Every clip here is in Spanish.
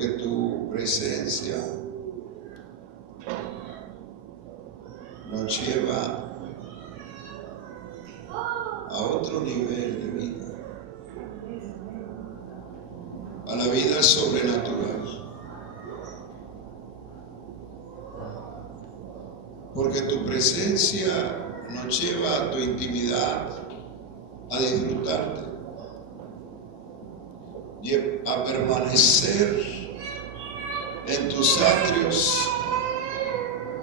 porque tu presencia nos lleva a otro nivel de vida, a la vida sobrenatural, porque tu presencia nos lleva a tu intimidad, a disfrutarte, a permanecer en tus atrios,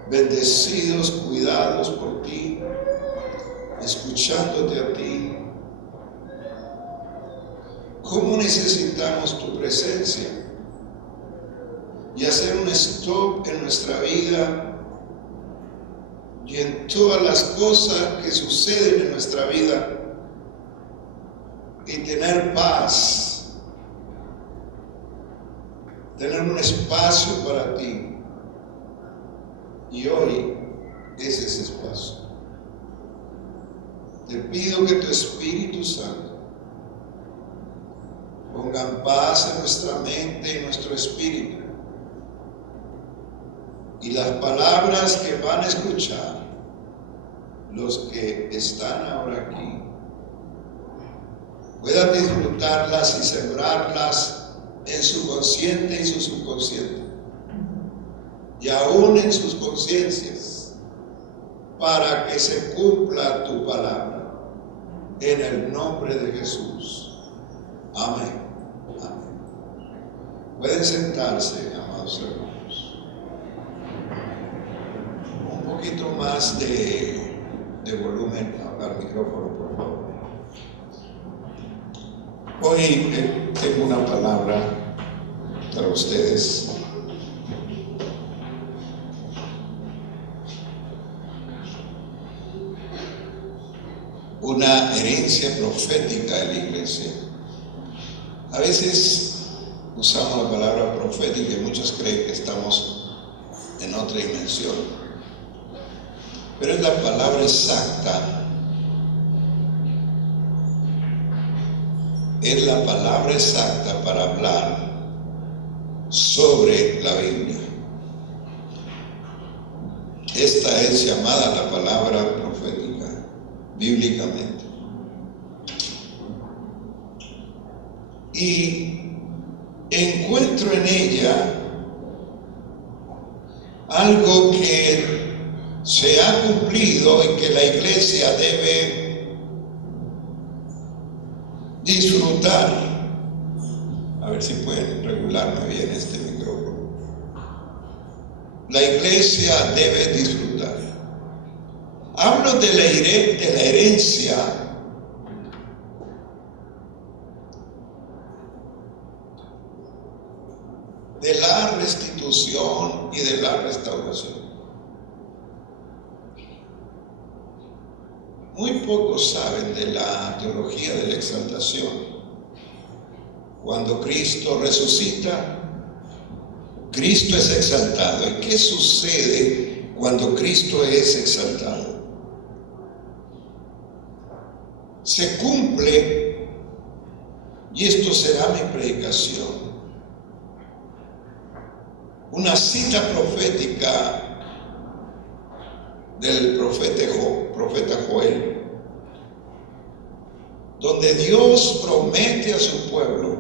bendecidos, cuidados por ti, escuchándote a ti. ¿Cómo necesitamos tu presencia? Y hacer un stop en nuestra vida y en todas las cosas que suceden en nuestra vida y tener paz. Tener un espacio para ti. Y hoy es ese espacio. Te pido que tu Espíritu Santo ponga paz en nuestra mente y nuestro espíritu. Y las palabras que van a escuchar los que están ahora aquí puedan disfrutarlas y sembrarlas en su consciente y su subconsciente, y aún en sus conciencias, para que se cumpla tu palabra, en el nombre de Jesús. Amén. Amén. Pueden sentarse, amados hermanos. Un poquito más de volumen al micrófono, por favor. Hoy tengo una palabra para ustedes. Una herencia profética de la iglesia. A veces usamos la palabra profética y muchos creen que estamos en otra dimensión. Pero es la palabra exacta. Es la palabra exacta para hablar sobre la Biblia. Esta es llamada la palabra profética, bíblicamente. Y encuentro en ella algo que se ha cumplido y que la iglesia debe disfrutar. A ver si pueden regularme bien este micrófono. La iglesia debe disfrutar. Hablo de la herencia de la restitución y de la restauración. Muy pocos saben de la teología de la exaltación. Cuando Cristo resucita, Cristo es exaltado. ¿Y qué sucede cuando Cristo es exaltado? Se cumple, y esto será mi predicación, una cita profética del profeta Joel, donde Dios promete a su pueblo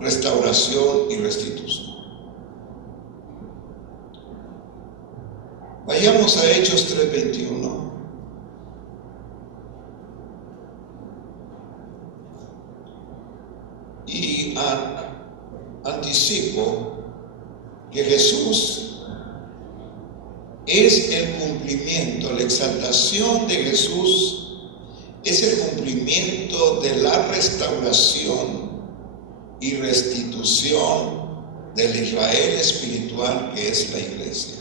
restauración y restitución. Vayamos a Hechos 3:21. Y anticipo que Jesús es el cumplimiento, la exaltación de Jesús es el cumplimiento de la restauración y restitución del Israel espiritual que es la iglesia.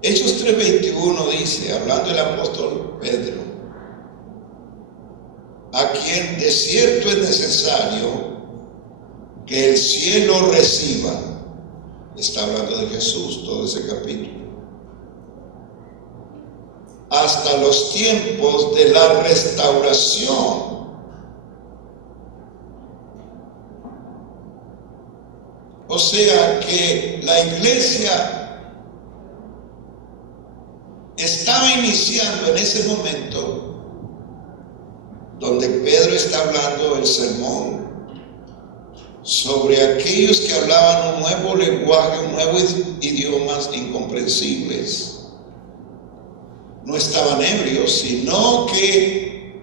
Hechos 3:21 dice, hablando el apóstol Pedro, a quien de cierto es necesario que el cielo reciba. Está hablando de Jesús todo ese capítulo. Hasta los tiempos de la restauración. O sea que la iglesia estaba iniciando en ese momento donde Pedro está hablando el sermón sobre aquellos que hablaban un nuevo lenguaje, un nuevo idiomas incomprensibles. No estaban ebrios, sino que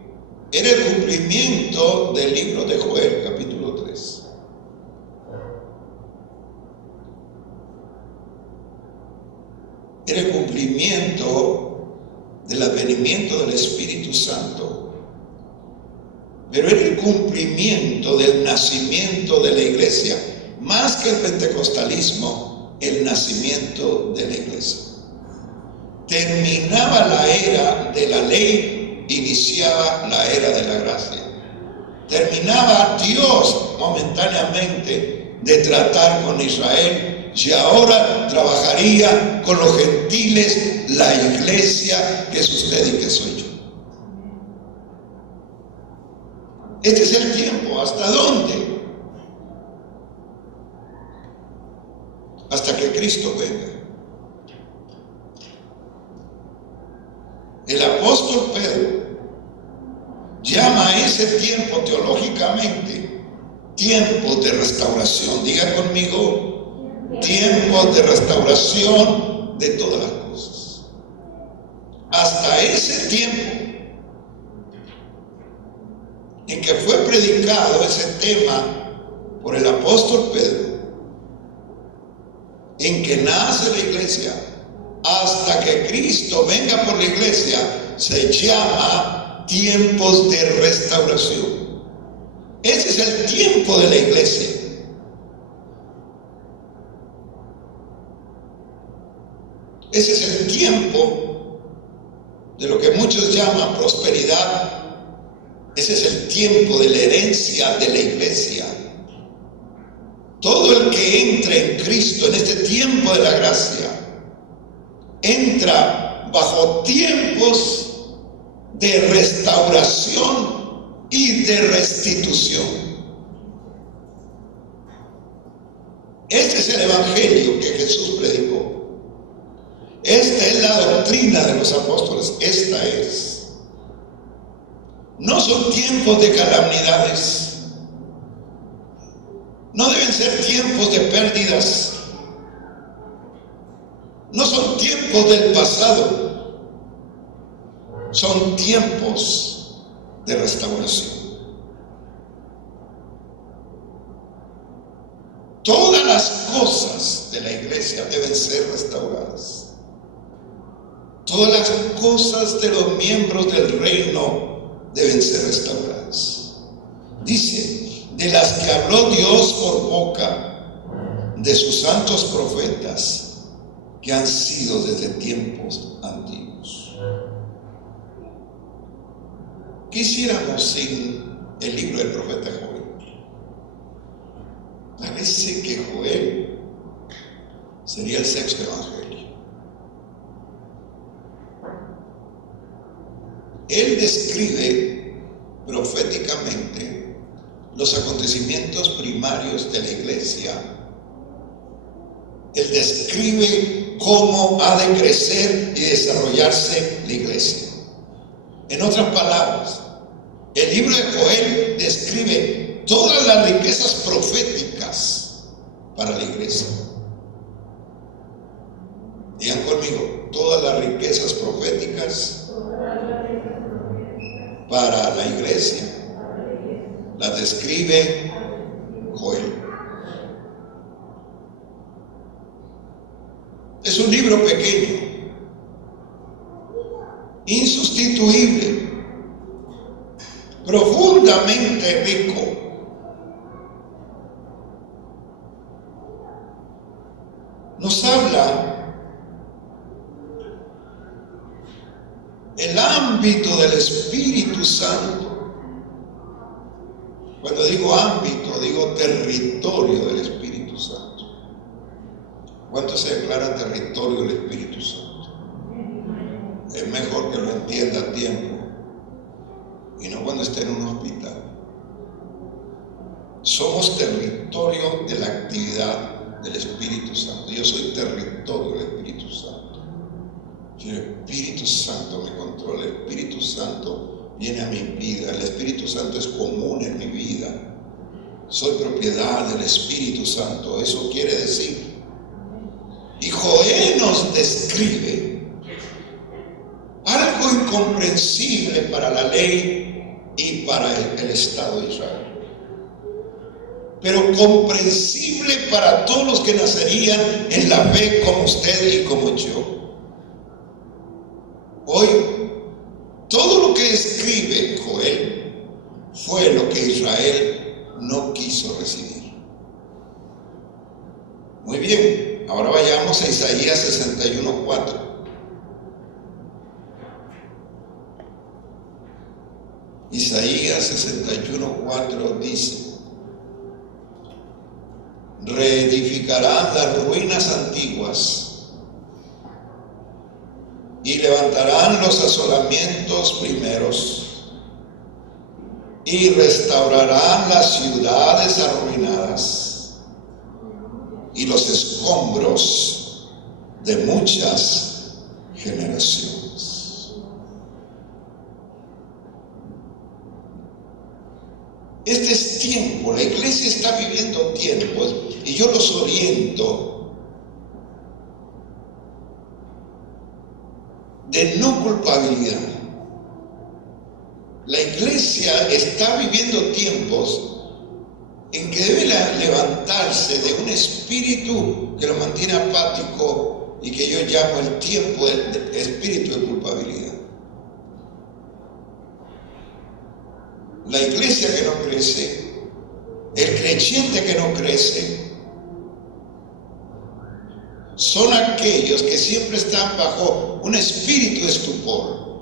era el cumplimiento del libro de Joel, capítulo 3. Era el cumplimiento del advenimiento del Espíritu Santo. Pero era el cumplimiento del nacimiento de la iglesia, más que el pentecostalismo, el nacimiento de la iglesia. Terminaba la era de la ley, iniciaba la era de la gracia. Terminaba Dios momentáneamente de tratar con Israel y ahora trabajaría con los gentiles, la iglesia que es usted y que soy yo. Este es el tiempo. ¿Hasta dónde? Hasta que Cristo venga. El apóstol Pedro llama a ese tiempo teológicamente tiempo de restauración. Diga conmigo, tiempo de restauración de todas las cosas. Hasta ese tiempo en que fue predicado ese tema por el apóstol Pedro, en que nace la iglesia, hasta que Cristo venga por la iglesia, se llama tiempos de restauración. Ese es el tiempo de la iglesia. Ese es el tiempo de lo que muchos llaman prosperidad. Ese es el tiempo de la herencia de la iglesia. Todo el que entra en Cristo en este tiempo de la gracia, entra bajo tiempos de restauración y de restitución. Este es el evangelio que Jesús predicó. Esta es la doctrina de los apóstoles. Esta es. No son tiempos de calamidades. No deben ser tiempos de pérdidas. No son tiempos del pasado. Son tiempos de restauración. Todas las cosas de la iglesia deben ser restauradas. Todas las cosas de los miembros del reino deben ser restauradas. Dice, de las que habló Dios por boca de sus santos profetas que han sido desde tiempos antiguos. ¿Qué hiciéramos sin el libro del profeta Joel? Parece que Joel sería el sexto evangelio. Él describe proféticamente los acontecimientos primarios de la iglesia. Él describe cómo ha de crecer y desarrollarse la iglesia. En otras palabras, el libro de Joel describe todas las riquezas proféticas para la iglesia. Digan conmigo, todas las riquezas proféticas para la iglesia las describe Joel. Es un libro pequeño, insustituible, profundamente rico. Nos habla el ámbito del Espíritu Santo. Cuando digo ámbito, digo territorio del Espíritu Santo. ¿Cuánto se declara territorio del Espíritu Santo? Es mejor que lo entienda a tiempo y no cuando esté en un hospital. Somos territorio de la actividad del Espíritu Santo. Yo soy territorio del Espíritu Santo. Si el Espíritu Santo me controla, el Espíritu Santo viene a mi vida, el Espíritu Santo es común en mi vida. Soy propiedad del Espíritu Santo. Eso quiere decir. Y Joel nos describe algo incomprensible para la ley y para el Estado de Israel, pero comprensible para todos los que nacerían en la fe como usted y como yo. Hoy, todo lo que describe Joel fue lo que Israel no quiso recibir. Muy bien, ahora vayamos a Isaías 61:4. Isaías 61:4 dice: reedificarán las ruinas antiguas y levantarán los asolamientos primeros y restaurarán las ciudades arruinadas y los escombros de muchas generaciones. Este es tiempo, la iglesia está viviendo tiempos y yo los oriento de no culpabilidad. La iglesia está viviendo tiempos en que debe levantarse de un espíritu que lo mantiene apático y que yo llamo el tiempo del espíritu de culpabilidad. La iglesia que no crece, el creyente que no crece, son aquellos que siempre están bajo un espíritu de estupor,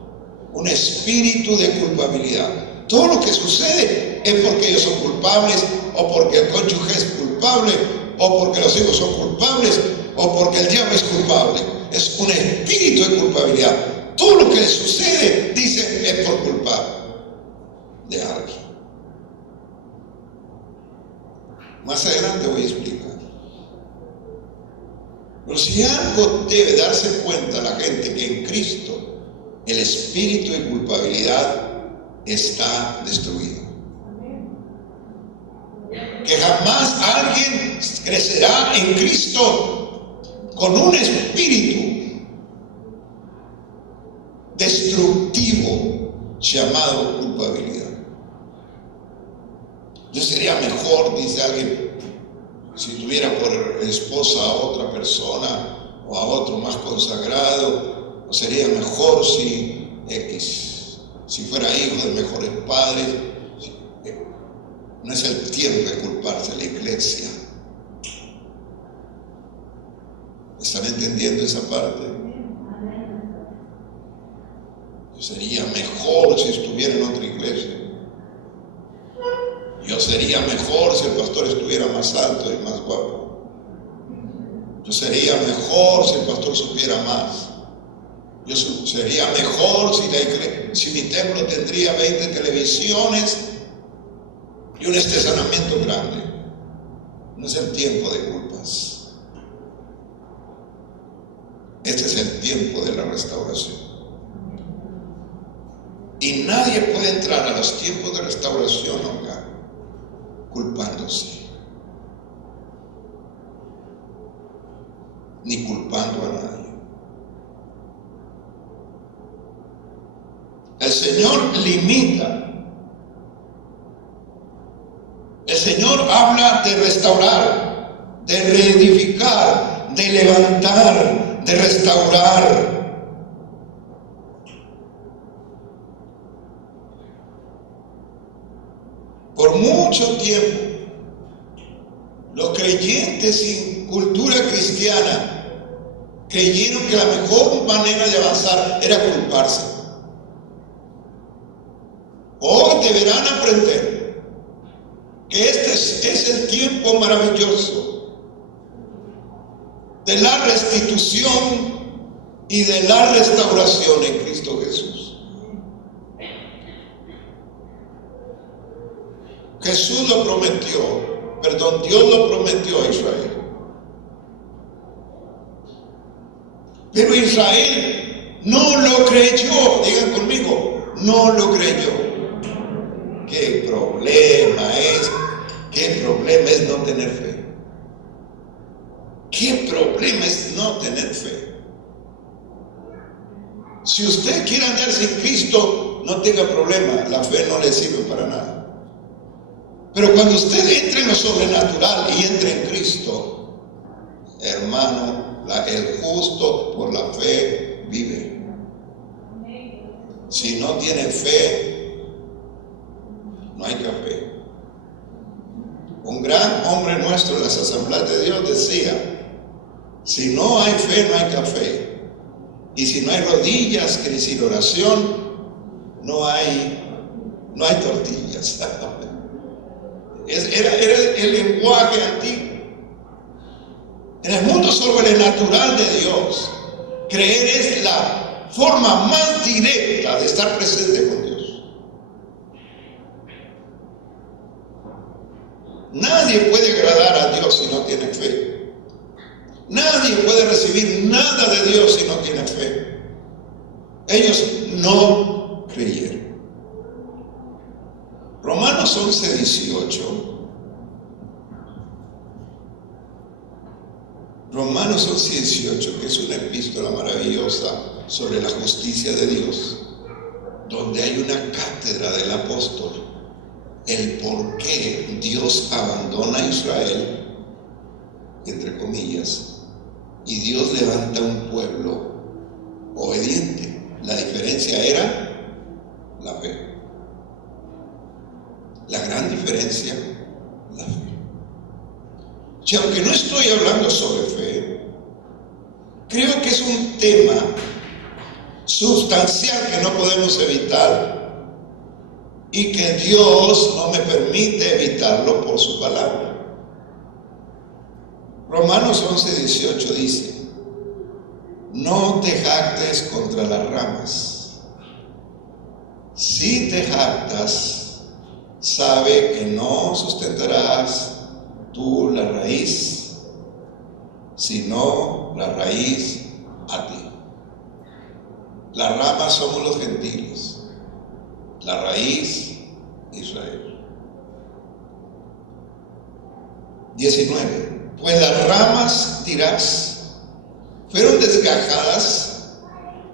un espíritu de culpabilidad. Todo lo que sucede es porque ellos son culpables, o porque el cónyuge es culpable, o porque los hijos son culpables, o porque el diablo es culpable. Es un espíritu de culpabilidad. Todo lo que les sucede, dicen, es por culpa de alguien. Más adelante voy a explicar. Pero si algo debe darse cuenta la gente, que en Cristo el espíritu de culpabilidad está destruido. Que jamás alguien crecerá en Cristo con un espíritu destructivo llamado culpabilidad. Yo sería mejor, dice alguien, si tuviera por esposa a otra persona o a otro más consagrado, o sería mejor si fuera hijo de mejores padres. No es el tiempo de culparse a la iglesia. ¿Están entendiendo esa parte? Yo sería mejor si estuviera en otra iglesia. Yo sería mejor si el pastor estuviera más alto y más guapo. Yo sería mejor si el pastor supiera más. Yo sería mejor si mi templo tendría 20 televisiones y un estacionamiento grande. No es el tiempo de culpas. Este es el tiempo de la restauración. Y nadie puede entrar a los tiempos de restauración, hogar, culpándose, ni culpando a nadie. El Señor limita. El Señor habla de restaurar, de reedificar, de levantar, de restaurar. Por mucho tiempo, los creyentes sin cultura cristiana creyeron que la mejor manera de avanzar era culparse. Hoy deberán aprender que este es el tiempo maravilloso de la restitución y de la restauración en Cristo Jesús. Jesús lo prometió, Dios lo prometió a Israel. Pero Israel no lo creyó. Digan conmigo, no lo creyó. ¿Qué problema es no tener fe? ¿Qué problema es no tener fe? Si usted quiere andar sin Cristo, no tenga problema, la fe no le sirve para nada. Pero cuando usted entre en lo sobrenatural y entre en Cristo, hermano, el justo por la fe vive. Si no tiene fe, no hay café. Un gran hombre nuestro en las asambleas de Dios decía: si no hay fe, no hay café. Y si no hay rodillas, que decir oración, no hay tortillas. Era el lenguaje antiguo. En el mundo sobrenatural de Dios, creer es la forma más directa de estar presente con Dios. Nadie puede agradar a Dios si no tiene fe. Nadie puede recibir nada de Dios si no tiene fe. Ellos no creyeron. Romanos 11:18. Romanos 11:18, que es una epístola maravillosa sobre la justicia de Dios, donde hay una cátedra del apóstol, el por qué Dios abandona a Israel, entre comillas, y Dios levanta un pueblo obediente. La diferencia era la fe. La gran diferencia, la fe. Y aunque no estoy hablando sobre fe, creo que es un tema sustancial que no podemos evitar y que Dios no me permite evitarlo por su palabra. Romanos 11:18 dice: no te jactes contra las ramas. Si te jactas, sabe que no sustentarás tú la raíz, sino la raíz a ti. Las ramas somos los gentiles, la raíz Israel. 19. Pues las ramas, dirás, fueron desgajadas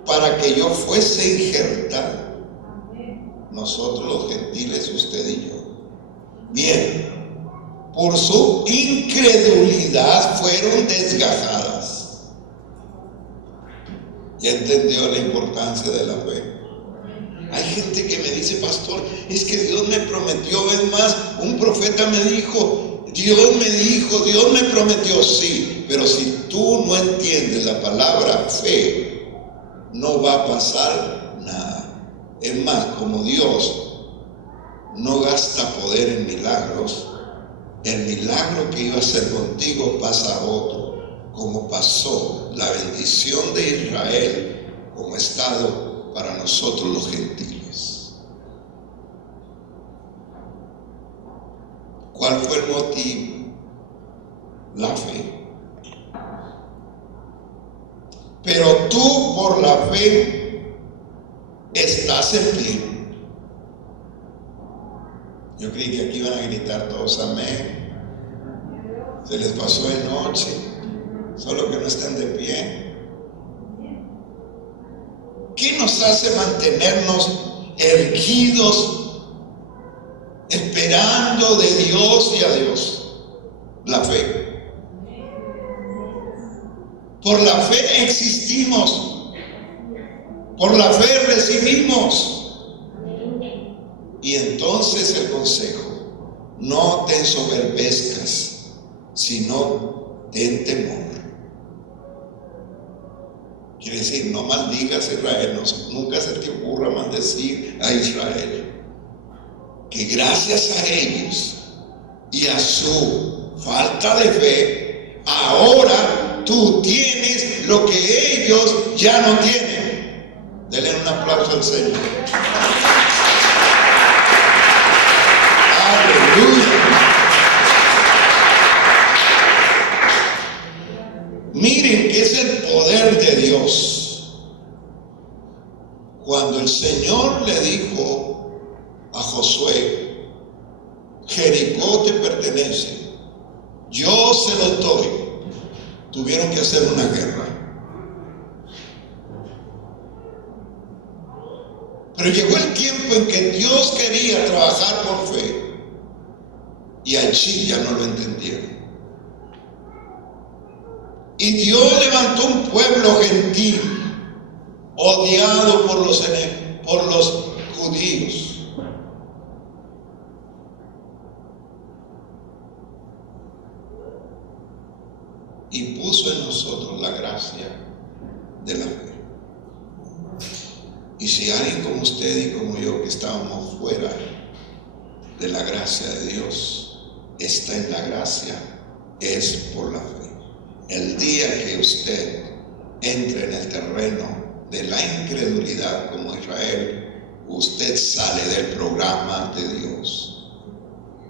para que yo fuese injertado. Nosotros los gentiles, usted y yo. Bien, por su incredulidad fueron desgajadas. ¿Ya entendió la importancia de la fe? Hay gente que me dice: pastor, es que Dios me prometió. Es más, un profeta me dijo, Dios me prometió. Sí, pero si tú no entiendes la palabra fe, no va a pasar nada. Es más, como Dios no gasta poder en milagros, el milagro que iba a hacer contigo pasa a otro, como pasó la bendición de Israel como estado para nosotros los gentiles. ¿Cuál fue el motivo? La fe. Pero tú por la fe estás en pie. Yo creí que aquí iban a gritar todos amén. Se les pasó de noche, solo que no están de pie. ¿Qué nos hace mantenernos erguidos, esperando de Dios y a Dios? La fe. Por la fe fe existimos, por la fe recibimos. Y entonces el consejo: no te ensoberbezcas, sino ten temor. Quiere decir, no maldigas a Israel, nunca se te ocurra maldecir a Israel, que gracias a ellos y a su falta de fe, ahora tú tienes lo que ellos ya no tienen. Denle un aplauso al Señor. Aleluya. Miren que es el poder de Dios. Cuando el Señor le dijo a Josué: Jericó te pertenece, yo se lo doy, tuvieron que hacer una guerra. Pero llegó el tiempo en que Dios quería trabajar por fe, y allí ya no lo entendieron. Y Dios levantó un pueblo gentil, odiado por los judíos. Y puso en nosotros la gracia de la fe. Y si alguien como usted y como yo, que estábamos fuera de la gracia de Dios, está en la gracia, es por la fe. El día que usted entre en el terreno de la incredulidad como Israel, usted sale del programa de Dios.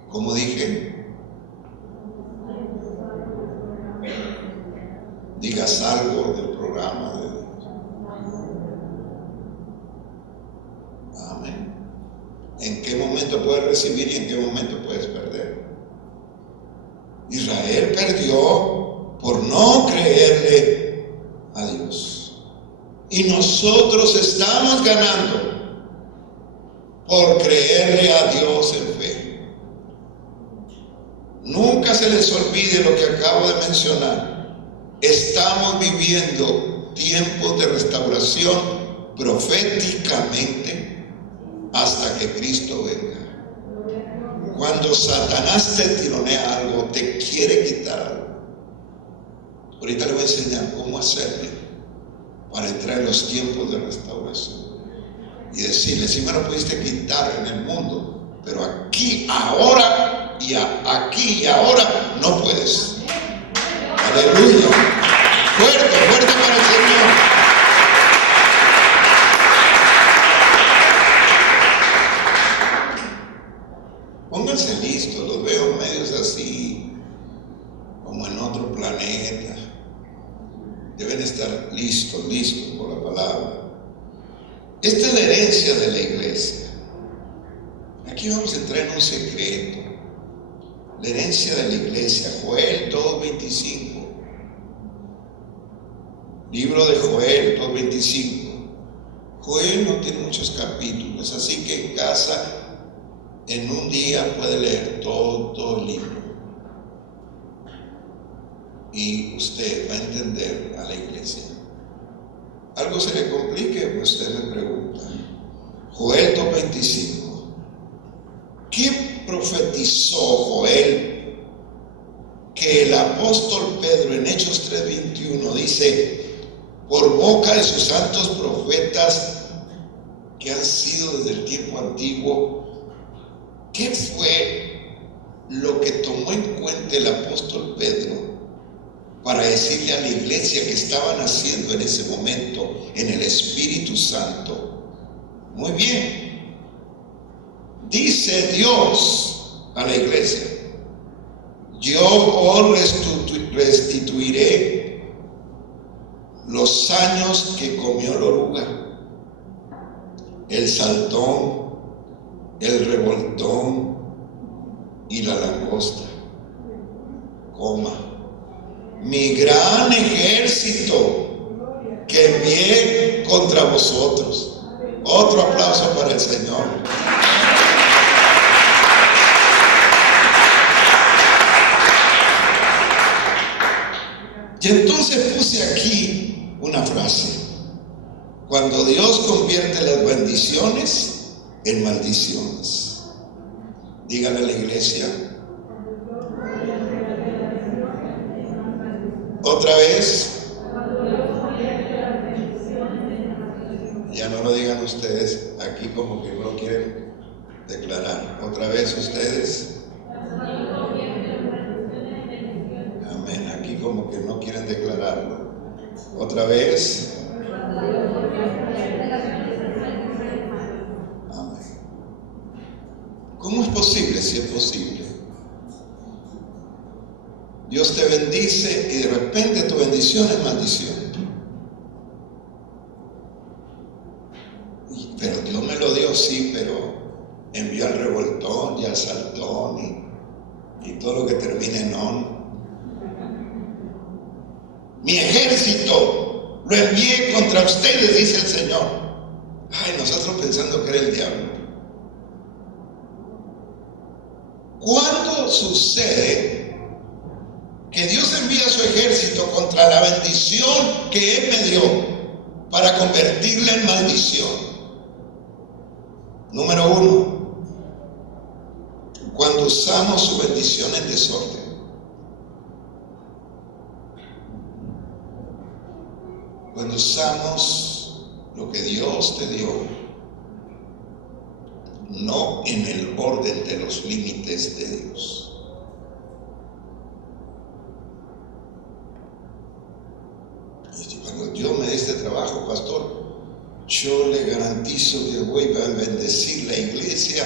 Como dije, digas algo del programa de Dios. Amén. ¿En qué momento puedes recibir y en qué momento puedes perder? Israel perdió por no creerle a Dios. Y nosotros estamos ganando por creerle a Dios en fe. Nunca se les olvide lo que acabo de mencionar. Estamos viviendo tiempos de restauración proféticamente hasta que Cristo venga. Cuando Satanás te tironea algo, te quiere quitar algo, ahorita le voy a enseñar cómo hacerle para entrar en los tiempos de restauración y decirle: si me lo pudiste quitar en el mundo, pero aquí, ahora y aquí y ahora no puedes. Aleluya. Fuerte, fuerte para el Señor. Pónganse listos, los veo medios así, como en otro planeta. Deben estar listos por la palabra. Esta es la herencia de la iglesia. Aquí vamos a entrar en un secreto. La herencia de la iglesia, Joel 2:25. Libro de Joel 2:25. Joel no tiene muchos capítulos, así que en casa, en un día puede leer todo el libro. Y usted va a entender a la iglesia. Algo se le complique, pues usted me pregunta. Joel 2:25. ¿Qué profetizó Joel? Que el apóstol Pedro en Hechos 3:21 dice: por boca de sus santos profetas que han sido desde el tiempo antiguo. ¿Qué fue lo que tomó en cuenta el apóstol Pedro para decirle a la iglesia que estaban haciendo en ese momento en el Espíritu Santo? Muy bien, dice Dios a la iglesia: yo os restituiré los años que comió la oruga, el saltón, el revoltón y la langosta, mi gran ejército que envié contra vosotros. Otro aplauso para el Señor. Y entonces puse aquí una frase. Cuando Dios convierte las bendiciones en maldiciones. Dígale a la iglesia. Otra vez. Ya no lo digan ustedes, aquí como que no lo quieren declarar. Otra vez ustedes. Amén, aquí como que no quieren declararlo. Otra vez. Amén. ¿Cómo es posible? Si es posible. Dios te bendice y de repente tu bendición es maldición. Pero Dios me lo dio, sí, pero envió al revoltón y al saltón y todo lo que termine en on. Mi ejército lo envié contra ustedes, dice el Señor. Ay, nosotros pensando que era el diablo. ¿Cuándo sucede que Dios envía su ejército contra la bendición que Él me dio para convertirla en maldición? Número 1, cuando usamos su bendición en desorden. Cuando usamos lo que Dios te dio, no en el orden de los límites de Dios. Y cuando Dios me dé este trabajo, pastor, yo le garantizo que voy a bendecir la iglesia,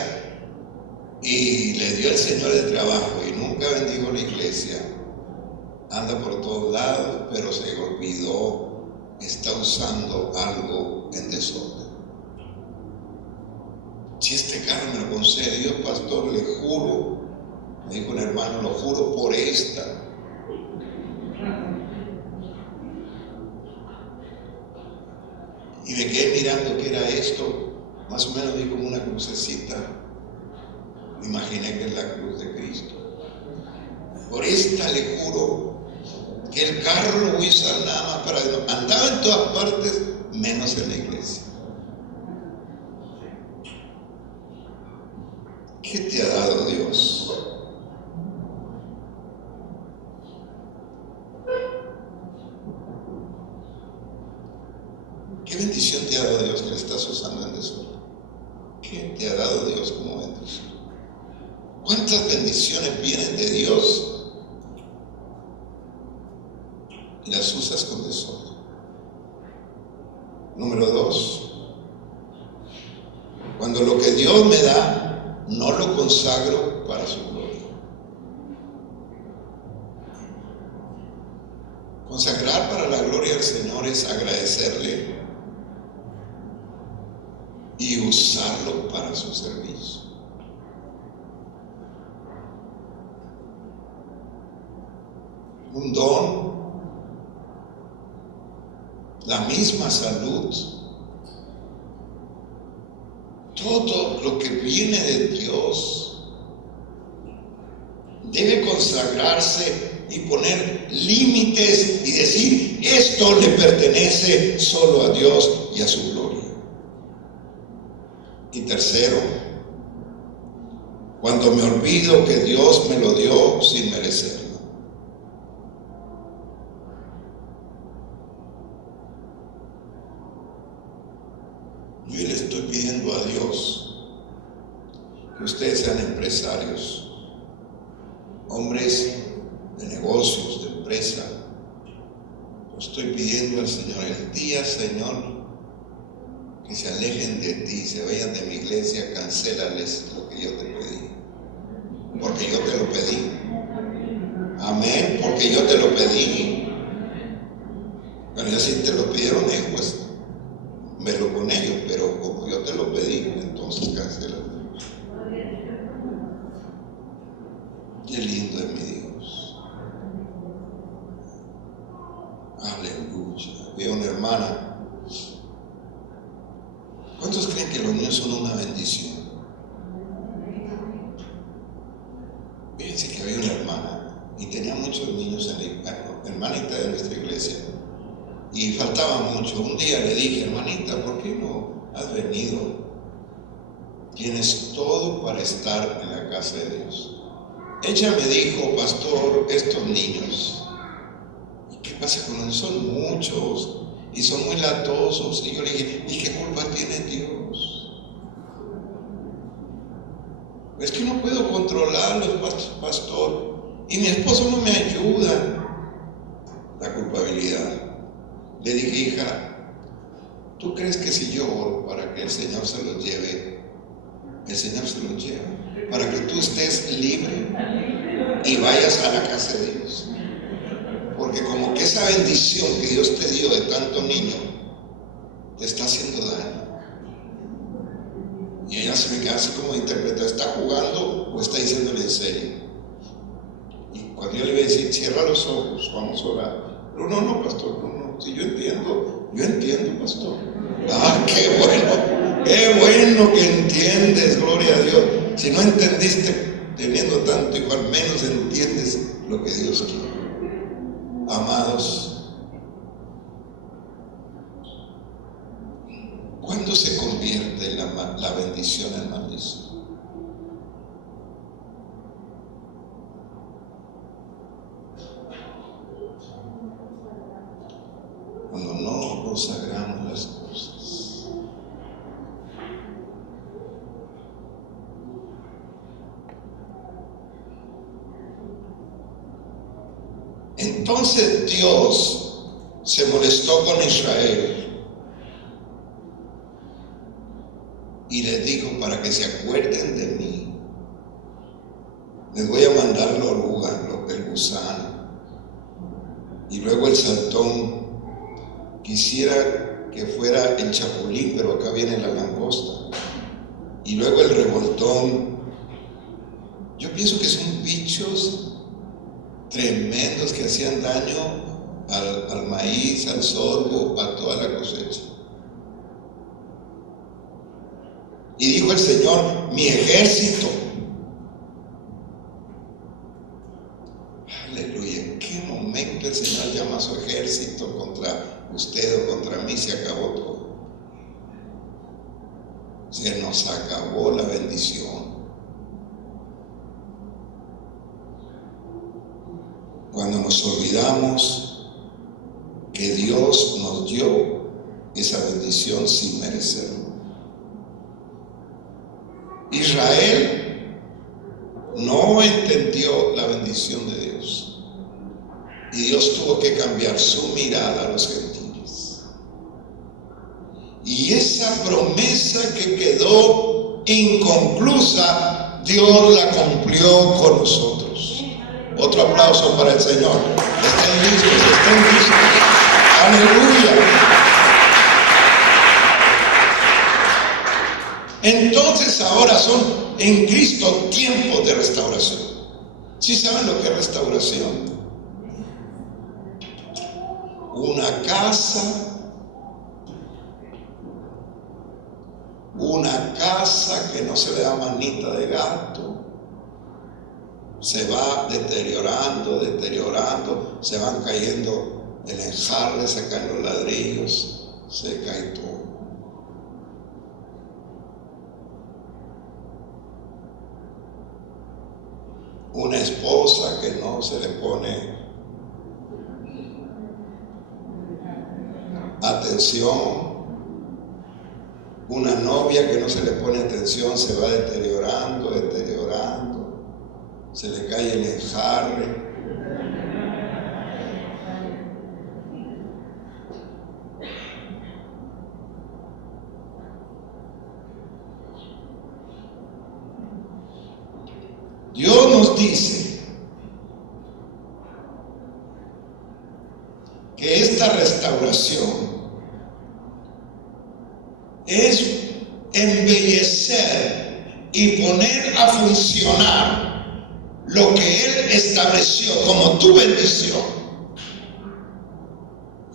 y le dio el Señor el trabajo y nunca bendigo la iglesia. Anda por todos lados, pero se olvidó, está usando algo en desorden. Si este carro me lo concede Dios, pastor, le juro, me dijo un hermano, lo juro por esta. Y me quedé mirando qué era esto. Más o menos vi como una crucecita. Me imaginé que es la cruz de Cristo. Por esta le juro que el carro lo voy a usar nada más para Dios. Andaba en todas partes, menos en la iglesia. ¿Qué te ha dado Dios? ¿Qué bendición te ha dado Dios que le estás usando en desorden? ¿Qué te ha dado Dios como bendición? ¿Cuántas bendiciones vienen de Dios y las usas con desorden? Número 2, cuando lo que Dios me da no lo consagro para su gloria. Consagrar para la gloria del Señor es agradecerle y usarlo para su servicio. Un don, la misma salud, todo lo que viene de Dios debe consagrarse y poner límites y decir, esto le pertenece solo a Dios y a su gloria. Y tercero, cuando me olvido que Dios me lo dio sin merecerlo. Yo le estoy pidiendo a Dios que ustedes sean empresarios, hombres de negocios, de empresa. Yo estoy pidiendo al Señor el día, Señor, que se alejen de ti, se vayan de mi iglesia, cancélales lo que yo te pedí, porque yo te lo pedí. Amén, porque yo te lo pedí. Bueno, ya si te lo pidieron ellos, pues velo con ellos, pero como yo te lo pedí, entonces cancélalo. Qué lindo es mi Dios. Aleluya. Veo una hermana. ¿Cuántos creen que los niños son una bendición? Fíjense que había una hermana y tenía muchos niños en la hermanita de nuestra iglesia, y faltaba mucho. Un día le dije: hermanita, ¿por qué no has venido? Tienes todo para estar en la casa de Dios. Ella me dijo: pastor, estos niños, ¿y qué pasa con ellos? Son muchos y son muy latosos. Y yo le dije: ¿y qué culpa tiene Dios? Es que no puedo controlarlos, pastor, y mi esposo no me ayuda. La culpabilidad. Le dije: hija, ¿tú crees que si yo oro para que el Señor se los lleve, el Señor se los lleva? Para que tú estés libre y vayas a la casa de Dios. Porque como que esa bendición que Dios te dio de tanto niño te está haciendo daño. Y ella se me queda así como interpreta: ¿está jugando o está diciéndole en serio? Y cuando yo le iba a decir: cierra los ojos, vamos a orar. No, pastor, no. Si yo entiendo, pastor. Ah, qué bueno que entiendes, gloria a Dios. Si no entendiste teniendo tanto, igual menos entiendes lo que Dios quiere. Amados, ¿cuándo se convierte la bendición en maldición? Cuando no consagramos las cosas. Entonces Dios se molestó con Israel y les dijo: para que se acuerden de mí, les voy a mandar la oruga, el gusano, y luego el saltón. Quisiera que fuera el chapulín, pero acá viene la langosta. Y luego el revoltón. Yo pienso que son bichos tremendos que hacían daño al maíz, al sorgo, a toda la cosecha. Y dijo el Señor: mi ejército. Aleluya. ¿En qué momento el Señor llama a su ejército contra usted o contra mí? Se acabó todo. Se nos acabó la bendición. Cuando nos olvidamos que Dios nos dio esa bendición sin merecerlo. Israel no entendió la bendición de Dios. Y Dios tuvo que cambiar su mirada a los gentiles. Y esa promesa que quedó inconclusa, Dios la cumplió con nosotros. Otro aplauso para el Señor. Estén listos. Aleluya. Entonces ahora son en Cristo tiempos de restauración. ¿Sí saben lo que es restauración? Una casa que no se le da manita de gato, se va deteriorando, se van cayendo el enjarre, se caen los ladrillos, se cae todo. Una esposa que no se le pone atención, una novia que no se le pone atención, se va deteriorando, se le cae el enjarre. Dios nos dice que esta restauración es embellecer y poner a funcionar lo que Él estableció como tu bendición.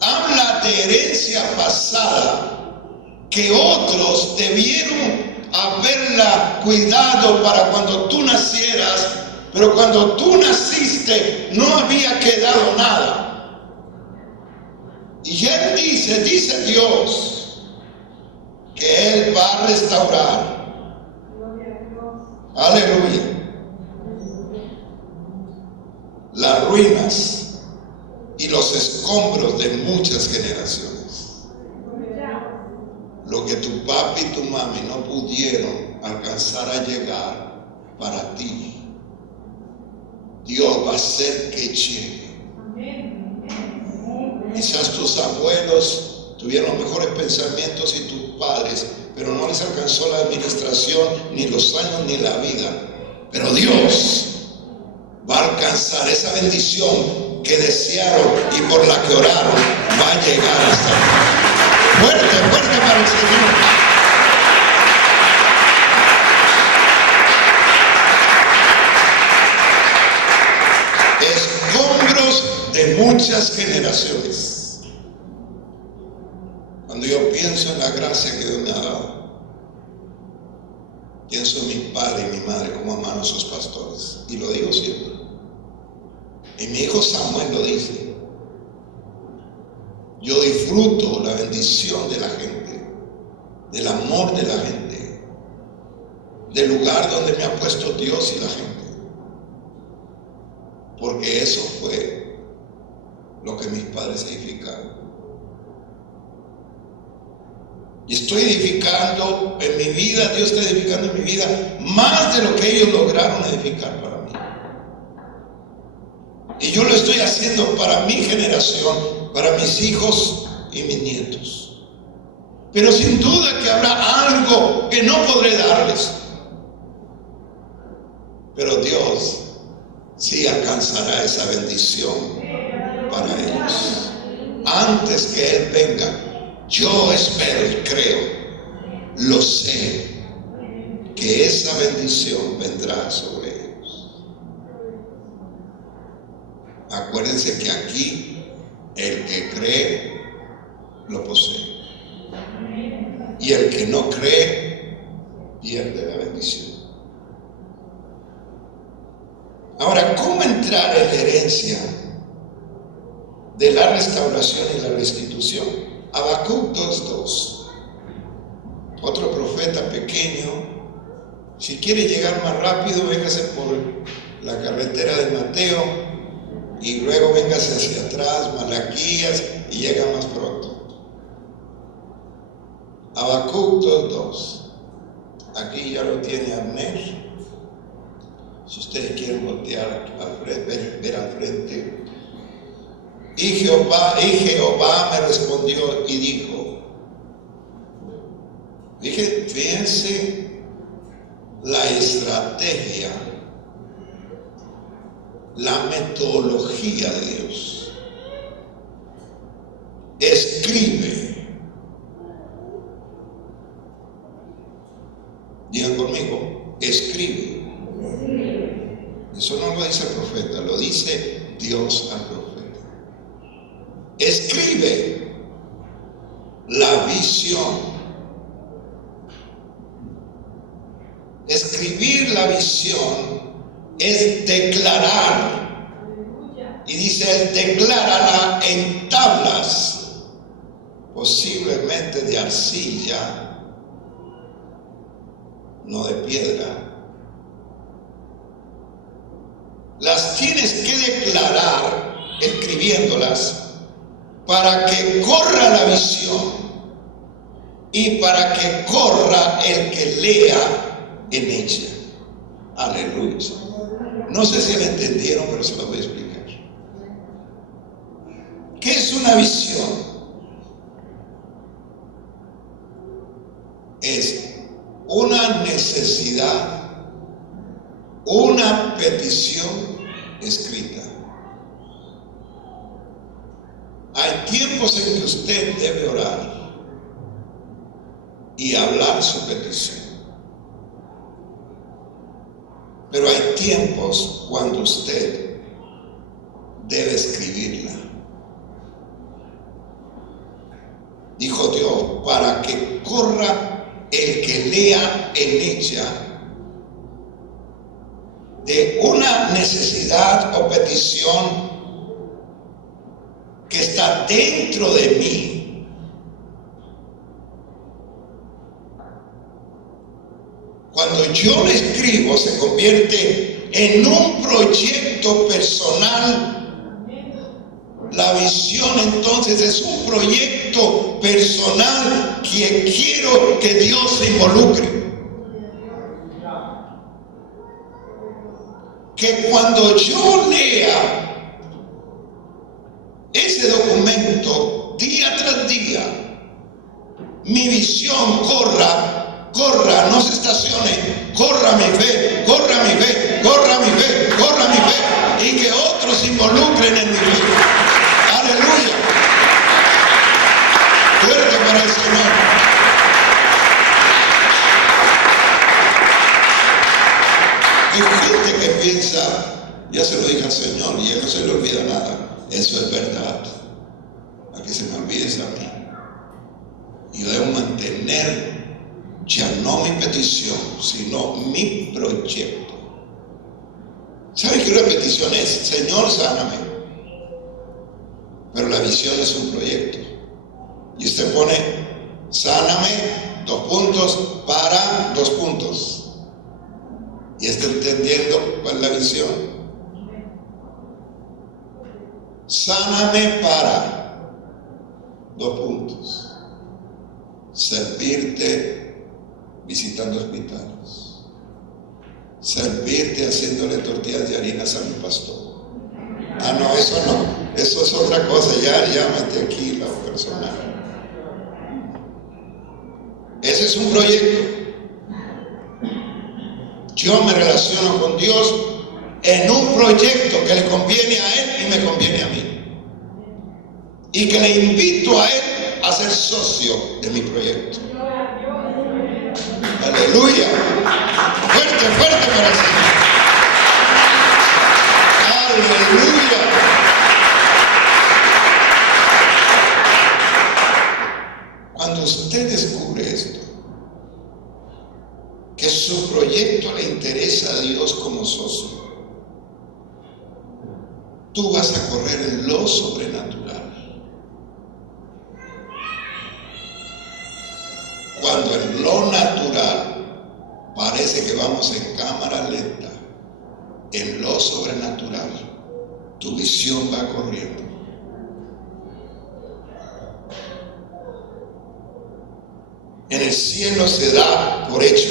Habla de herencia pasada que otros debieron haberla cuidado para cuando tú nacieras, pero cuando tú naciste no había quedado nada. Y Él dice Dios, que Él va a restaurar. Aleluya. Las ruinas y los escombros de muchas generaciones. Lo que tu papi y tu mami no pudieron alcanzar a llegar para ti, Dios va a hacer que llegue. Quizás tus abuelos tuvieron los mejores pensamientos y tus padres, pero no les alcanzó la administración, ni los años, ni la vida. Pero Dios va a alcanzar esa bendición que desearon y por la que oraron. Va a llegar hasta aquí. Fuerte, fuerte para el Señor. Escombros de muchas generaciones. Cuando yo pienso en la gracia que Dios me ha dado, pienso en mi padre y mi madre como aman a sus pastores, y lo digo siempre. Y mi hijo Samuel lo dice. Yo disfruto la bendición de la gente, del amor de la gente, del lugar donde me ha puesto Dios y la gente, porque eso fue lo que mis padres edificaron. Y estoy edificando en mi vida, Dios está edificando en mi vida más de lo que ellos lograron edificar para mí. Y yo lo estoy haciendo para mi generación, para mis hijos y mis nietos. Pero sin duda que habrá algo que no podré darles. Pero Dios sí alcanzará esa bendición para ellos. Antes que Él venga, yo espero y creo, lo sé, que esa bendición vendrá sobre ellos. Acuérdense que aquí el que cree lo posee, y el que no cree pierde la bendición. Ahora, ¿cómo entrar en la herencia de la restauración y la restitución? Habacuc 2:2. Otro profeta pequeño. Si quiere llegar más rápido, véngase por la carretera de Mateo y luego véngase hacia atrás, Malaquías, y llega más pronto. Habacuc 2:2. Aquí ya lo tiene Abner. Si ustedes quieren voltear al frente, ver al frente. Y Jehová me respondió y dijo, fíjense la estrategia, la metodología de Dios. Escribe. Digan conmigo, escribe. Eso no lo dice el profeta, lo dice Dios al profeta. Escribe la visión. Escribir la visión es declarar. Y dice, Él declárala en tablas, posiblemente de arcilla, no de piedra. Las tienes que declarar escribiéndolas, para que corra la visión y para que corra el que lea en ella. Aleluya. No sé si la entendieron, pero se lo voy a explicar. ¿Qué es una visión? Es una necesidad, una petición escrita. Hay tiempos en que usted debe orar y hablar su petición. Pero hay tiempos cuando usted debe escribirla. Dijo Dios, para que corra el que lea en ella de una necesidad o petición que está dentro de mí, cuando yo lo escribo, se convierte en un proyecto personal. La visión entonces es un proyecto personal que quiero que Dios se involucre. Que cuando yo lea ese documento día tras día, mi visión corra, no se estacione, corra mi fe, corra mi fe, corra mi fe, corra mi fe, y que otros se involucren en mi fe. Aleluya. Fuerte para el Señor. Hay gente que piensa, ya se lo dije al Señor y Él no se le olvida nada. Eso es verdad. A que se me olvide es a mí. Y yo debo mantener ya no mi petición, sino mi proyecto. ¿Sabe qué una petición es? Señor, sáname. Pero la visión es un proyecto. Y usted pone, sáname, 2 puntos, para 2 puntos. Y está entendiendo cuál es la visión. Sáname para 2 puntos. Servirte visitando hospitales. Servirte haciéndole tortillas de harinas a mi pastor. Ah, no, eso no. Eso es otra cosa. Ya metí aquí la personal. Ese es un proyecto. Yo me relaciono con Dios en un proyecto que le conviene a Él y me conviene a mí. Y que le invito a Él a ser socio de mi proyecto. Aleluya. Fuerte, fuerte para el Señor. Aleluya. Cuando usted descubre esto, que su proyecto le interesa a Dios como socio, tú vas a correr en lo sobrenatural. Cuando en lo natural parece que vamos en cámara lenta, en lo sobrenatural tu visión va corriendo. En el cielo se da por hecho.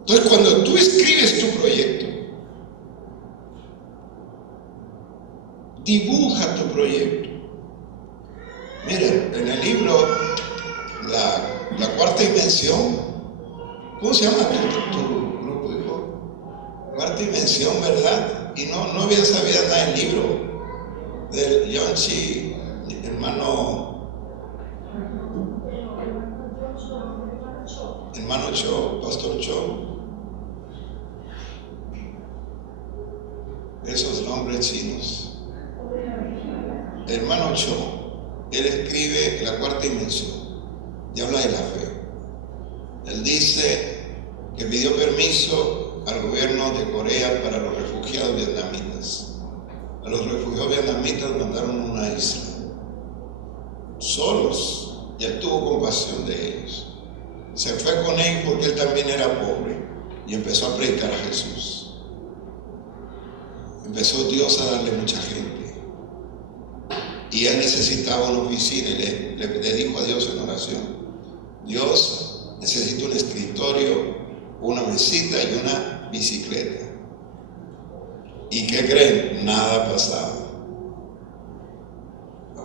Entonces, cuando tú escribes tu proyecto, dibuja tu proyecto. Miren, en el libro La Cuarta Dimensión, ¿cómo se llama tu grupo, hijo? Cuarta Dimensión, ¿verdad? Y no había sabido nada del libro del John Chi, hermano Cho, Pastor Cho. Esos nombres chinos. Hermano Cho, él escribe La Cuarta Dimensión y habla de la fe. Él dice que pidió permiso al gobierno de Corea para los refugiados vietnamitas. A los refugiados vietnamitas mandaron a una isla, solos, y él tuvo compasión de ellos. Se fue con ellos porque él también era pobre y empezó a predicar a Jesús. Empezó Dios a darle mucha gente. Y él necesitaba una oficina y le dijo a Dios en oración: Dios, necesito un escritorio, una mesita y una bicicleta. ¿Y qué creen? Nada pasaba.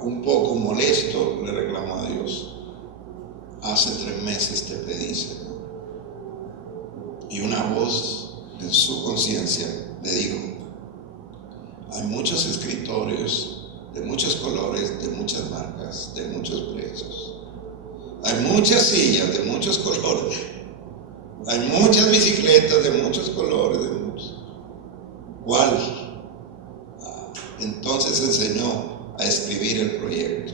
Un poco molesto le reclamó a Dios: hace 3 meses te pedí, Señor. Y una voz en su conciencia le dijo: hay muchos escritorios de muchos colores, de muchas marcas, de muchos precios. Hay muchas sillas de muchos colores. Hay muchas bicicletas de muchos colores, de muchos. ¿Cuál? Entonces enseñó a escribir el proyecto.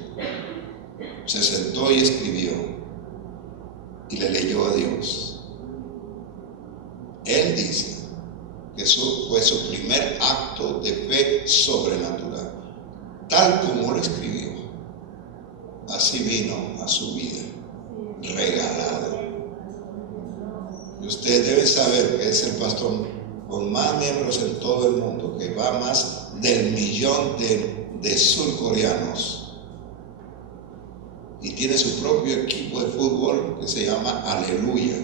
Se sentó y escribió y le leyó a Dios. Él dice que eso fue su primer acto de fe sobrenatural. Tal como lo escribió, así vino a su vida, regalado. Y ustedes deben saber que es el pastor con más miembros en todo el mundo, que va más del 1.000.000 de surcoreanos. Y tiene su propio equipo de fútbol que se llama Aleluya,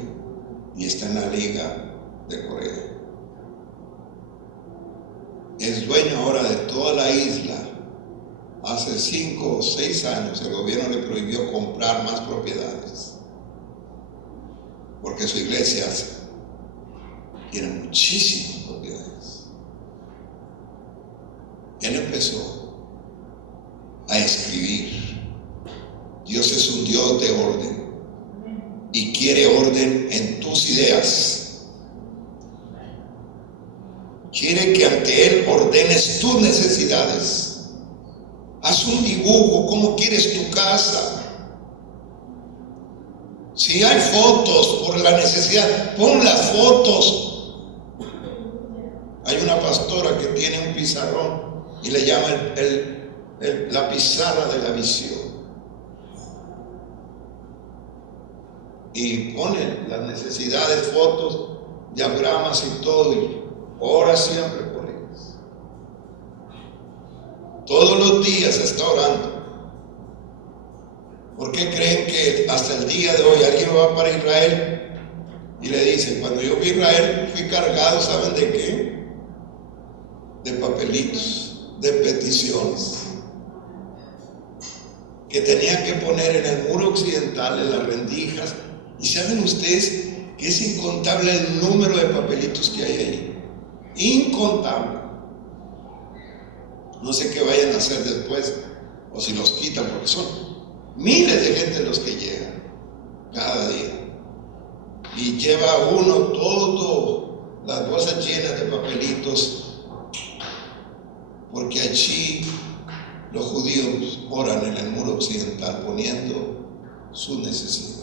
y está en la Liga de Corea. Es dueño ahora de toda la isla. Hace 5 o 6 años el gobierno le prohibió comprar más propiedades, porque su iglesia tiene muchísimas propiedades. Él empezó a escribir. Dios es un Dios de orden y quiere orden en tus ideas. Quiere que ante Él ordenes tus necesidades. Haz un dibujo, ¿cómo quieres tu casa? Si hay fotos por la necesidad, pon las fotos. Hay una pastora que tiene un pizarrón y le llama la pizarra de la visión. Y pone las necesidades, fotos, diagramas y todo, y ora siempre por ellas. Todos los días está orando. ¿Por qué creen que hasta el día de hoy alguien va para Israel y le dice, cuando yo fui a Israel fui cargado, ¿saben de qué? De papelitos, de peticiones que tenían que poner en el muro occidental, en las rendijas. Y saben ustedes que es incontable el número de papelitos que hay ahí. Incontable. No sé qué vayan a hacer después, o si los quitan, porque son miles de gente los que llegan cada día. Y lleva uno todo, las bolsas llenas de papelitos, porque allí los judíos oran en el muro occidental poniendo sus necesidades.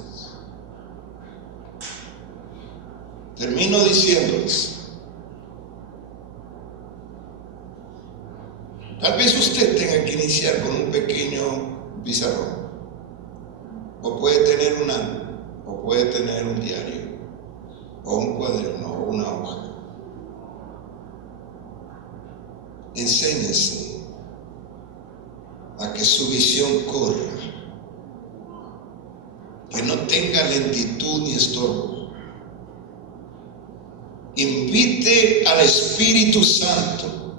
Termino diciéndoles, tal vez usted tenga que iniciar con un pequeño pizarrón, o puede tener un diario, o un cuaderno, o una hoja. Enséñese a que su visión corra, que no tenga lentitud ni estorbo. Invite al Espíritu Santo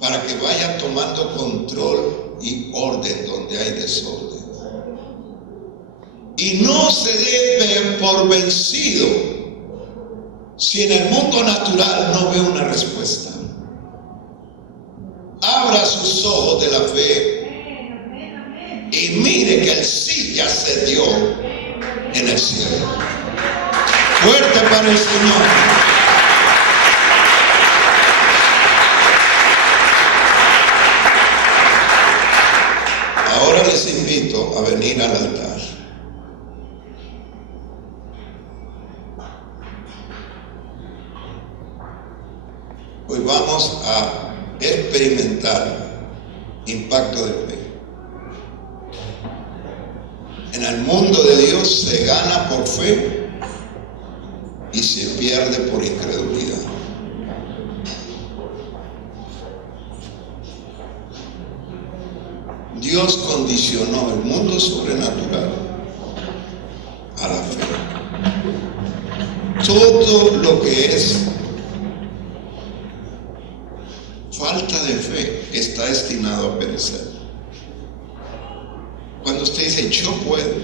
para que vaya tomando control y orden donde hay desorden. Y no se dé por vencido si en el mundo natural no ve una respuesta. Abra sus ojos de la fe y mire que el sí ya se dio en el cielo. Fuerte para el Señor. Ahora les invito a venir al altar. Hoy vamos a experimentar impacto de fe. En el mundo de Dios se gana por fe y se pierde por incredulidad. Dios condicionó el mundo sobrenatural a la fe. Todo lo que es falta de fe está destinado a perecer. Cuando usted dice yo puedo,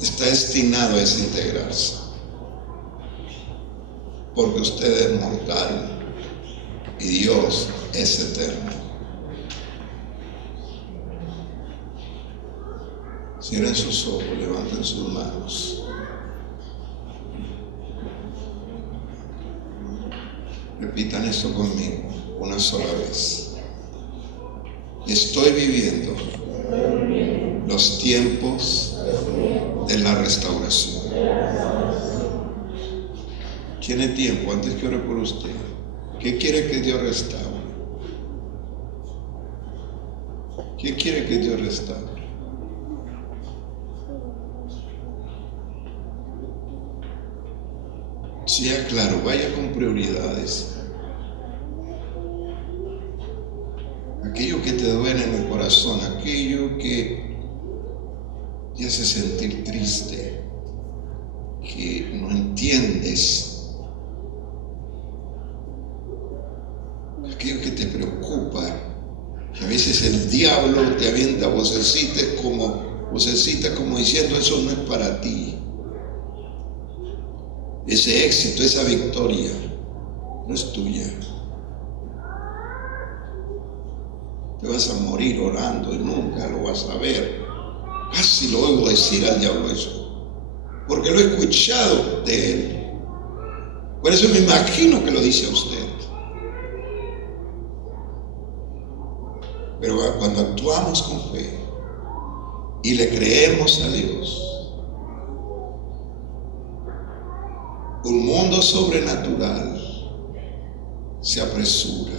está destinado a desintegrarse, porque usted es mortal y Dios es eterno. Cierren sus ojos, levanten sus manos. Repitan esto conmigo una sola vez. Estoy viviendo los tiempos de la restauración. Tiene tiempo antes que ore por usted. ¿Qué quiere que Dios restaure? ¿Qué quiere que Dios restaure? Sea claro, vaya con prioridades. Aquello que te duele en el corazón, aquello que te hace sentir triste, que no entiendes, aquello que te preocupa. A veces el diablo te avienta vocecitas como diciendo: eso no es para ti. Ese éxito, esa victoria no es tuya. Te vas a morir orando y nunca lo vas a ver. Casi lo oigo decir al diablo eso, porque lo he escuchado de él. Por eso me imagino que lo dice a usted. Pero cuando actuamos con fe y le creemos a Dios, un mundo sobrenatural se apresura.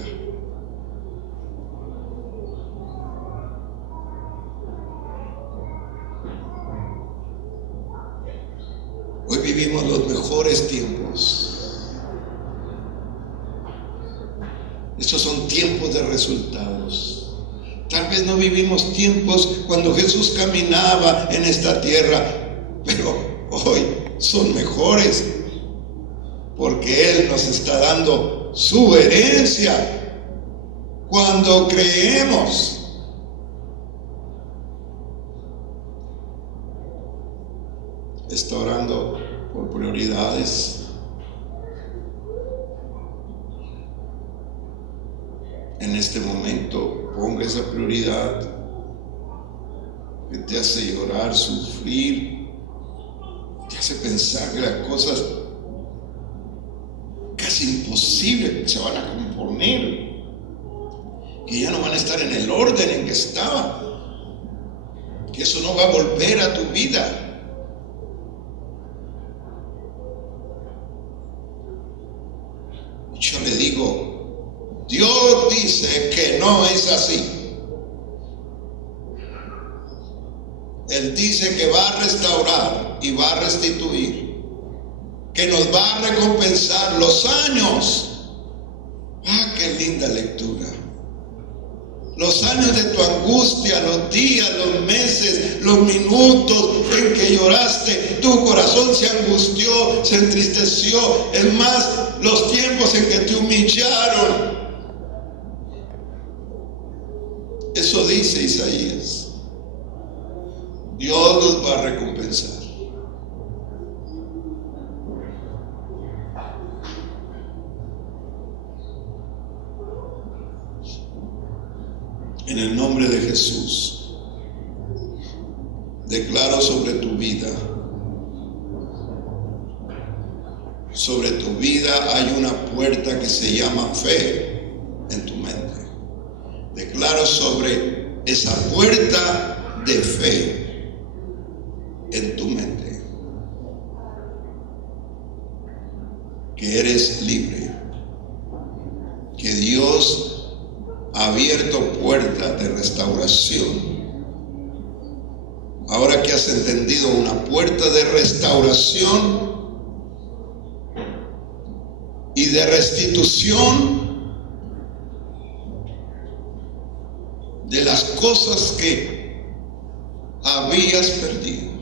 Hoy vivimos los mejores tiempos. Estos son tiempos de resultados. Tal vez no vivimos tiempos cuando Jesús caminaba en esta tierra, pero hoy son mejores, porque Él nos está dando su herencia cuando creemos. Está orando por prioridades. En este momento ponga esa prioridad que te hace llorar, sufrir, te hace pensar que las cosas casi imposibles se van a componer, que ya no van a estar en el orden en que estaban, que eso no va a volver a tu vida. Yo le digo, Dios dice que no es así. Él dice que va a restaurar y va a restituir, que nos va a recompensar los años. Ah, qué linda lectura. Los años de tu angustia, los días, los meses, los minutos en que lloraste, tu corazón se angustió, se entristeció. Es más, los tiempos en que te humillaron. Eso dice Isaías. Dios los va a recompensar. En el nombre de Jesús, declaro sobre tu vida. Sobre tu vida hay una puerta que se llama fe en tu mente. Declaro sobre esa puerta de fe en tu mente que eres libre, que Dios ha abierto puertas de restauración. Ahora que has entendido una puerta de restauración y de restitución de las cosas que habías perdido,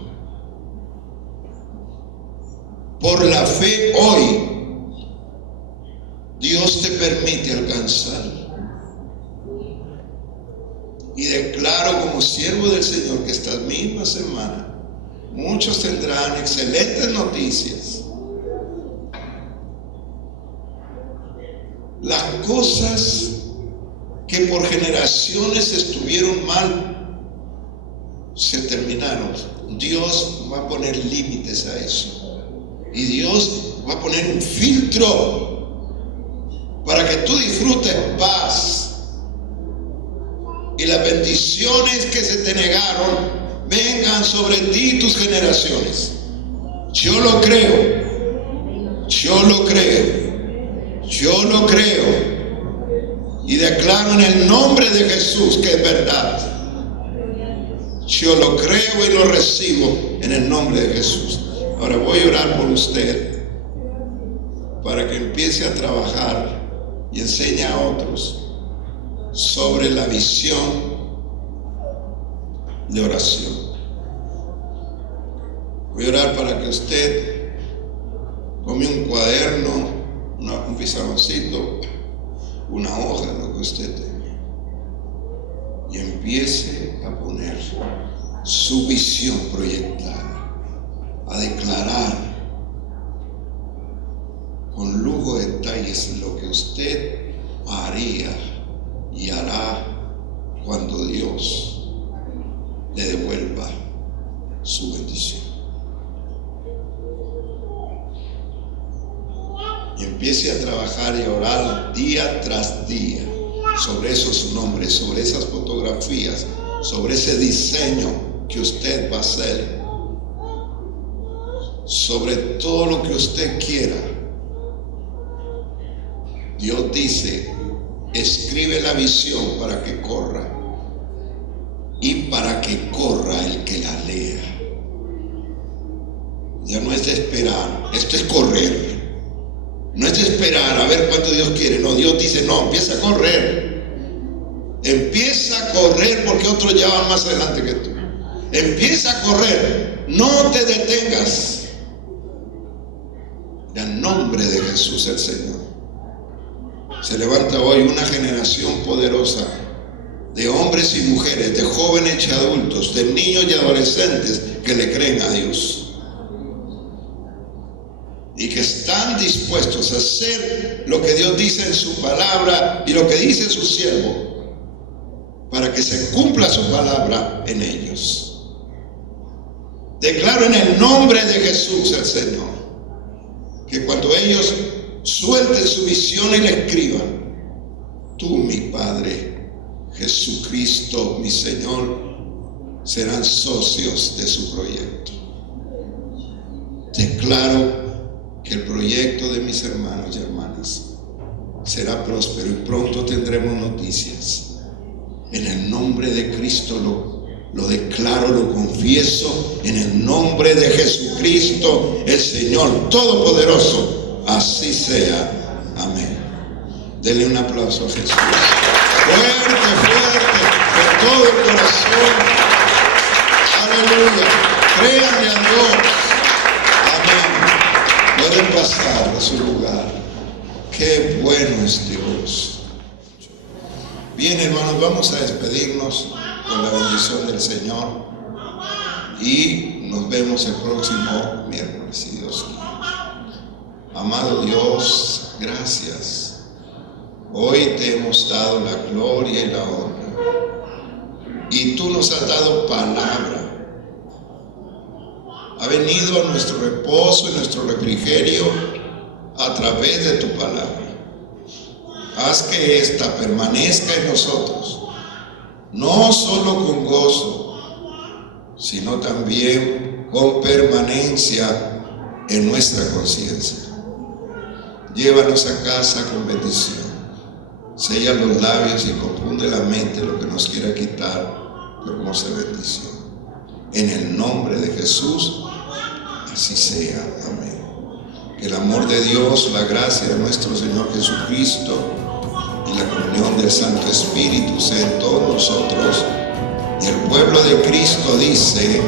por la fe hoy Dios te permite alcanzar. Y declaro como siervo del Señor que esta misma semana muchos tendrán excelentes noticias. Las cosas que por generaciones estuvieron mal se terminaron. Dios va a poner límites a eso. Y Dios va a poner un filtro para que tú disfrutes paz. Y las bendiciones que se te negaron vengan sobre ti y tus generaciones. Yo lo creo. Yo lo creo. Yo lo creo. Y declaro en el nombre de Jesús que es verdad. Yo lo creo y lo recibo en el nombre de Jesús. Ahora voy a orar por usted para que empiece a trabajar y enseñe a otros sobre la visión de oración. Voy a orar para que usted tome un cuaderno, un pizarroncito, una hoja, lo que usted tenga, y empiece a poner su visión proyectada, a declarar con lujo de detalles lo que usted haría y hará cuando Dios le devuelva su bendición. Y empiece a trabajar y a orar día tras día sobre esos nombres, sobre esas fotografías, sobre ese diseño que usted va a hacer, sobre todo lo que usted quiera. Dios dice: escribe la visión para que corra, y para que corra el que la lea. Ya no es de esperar, esto es correr. No es de esperar a ver cuánto Dios quiere. No, Dios dice: no, empieza a correr. Empieza a correr porque otros ya van más adelante que tú. Empieza a correr. No te detengas. En el nombre de Jesús el Señor. Se levanta hoy una generación poderosa de hombres y mujeres, de jóvenes y adultos, de niños y adolescentes que le creen a Dios y que están dispuestos a hacer lo que Dios dice en su palabra y lo que dice su siervo, para que se cumpla su palabra en ellos. Declaro en el nombre de Jesús el Señor que cuando ellos suelten su visión y la escriban, tú, mi Padre, Jesucristo, mi Señor, serán socios de su proyecto. Declaro que el proyecto de mis hermanos y hermanas será próspero y pronto tendremos noticias. En el nombre de Cristo lo declaro, lo confieso, en el nombre de Jesucristo, el Señor Todopoderoso. Así sea. Amén. Denle un aplauso a Jesús. Fuerte, fuerte, con todo el corazón. Aleluya. Créanle a Dios. Amén. Pueden pasar a su lugar. Qué bueno es Dios. Bien, hermanos, vamos a despedirnos con la bendición del Señor y nos vemos el próximo miércoles, si Dios quiere. Amado Dios, gracias. Hoy te hemos dado la gloria y la honra. Y tú nos has dado palabra. Ha venido a nuestro reposo y nuestro refrigerio a través de tu palabra. Haz que ésta permanezca en nosotros, no solo con gozo, sino también con permanencia en nuestra conciencia. Llévanos a casa con bendición. Sella los labios y confunde la mente lo que nos quiera quitar tu hermosa bendición. En el nombre de Jesús, así sea. Amén. Que el amor de Dios, la gracia de nuestro Señor Jesucristo y la comunión del Santo Espíritu sea en todos nosotros. Y el pueblo de Cristo dice: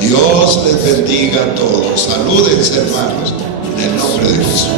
Dios les bendiga a todos. Salúdense, hermanos, en el nombre de Jesús.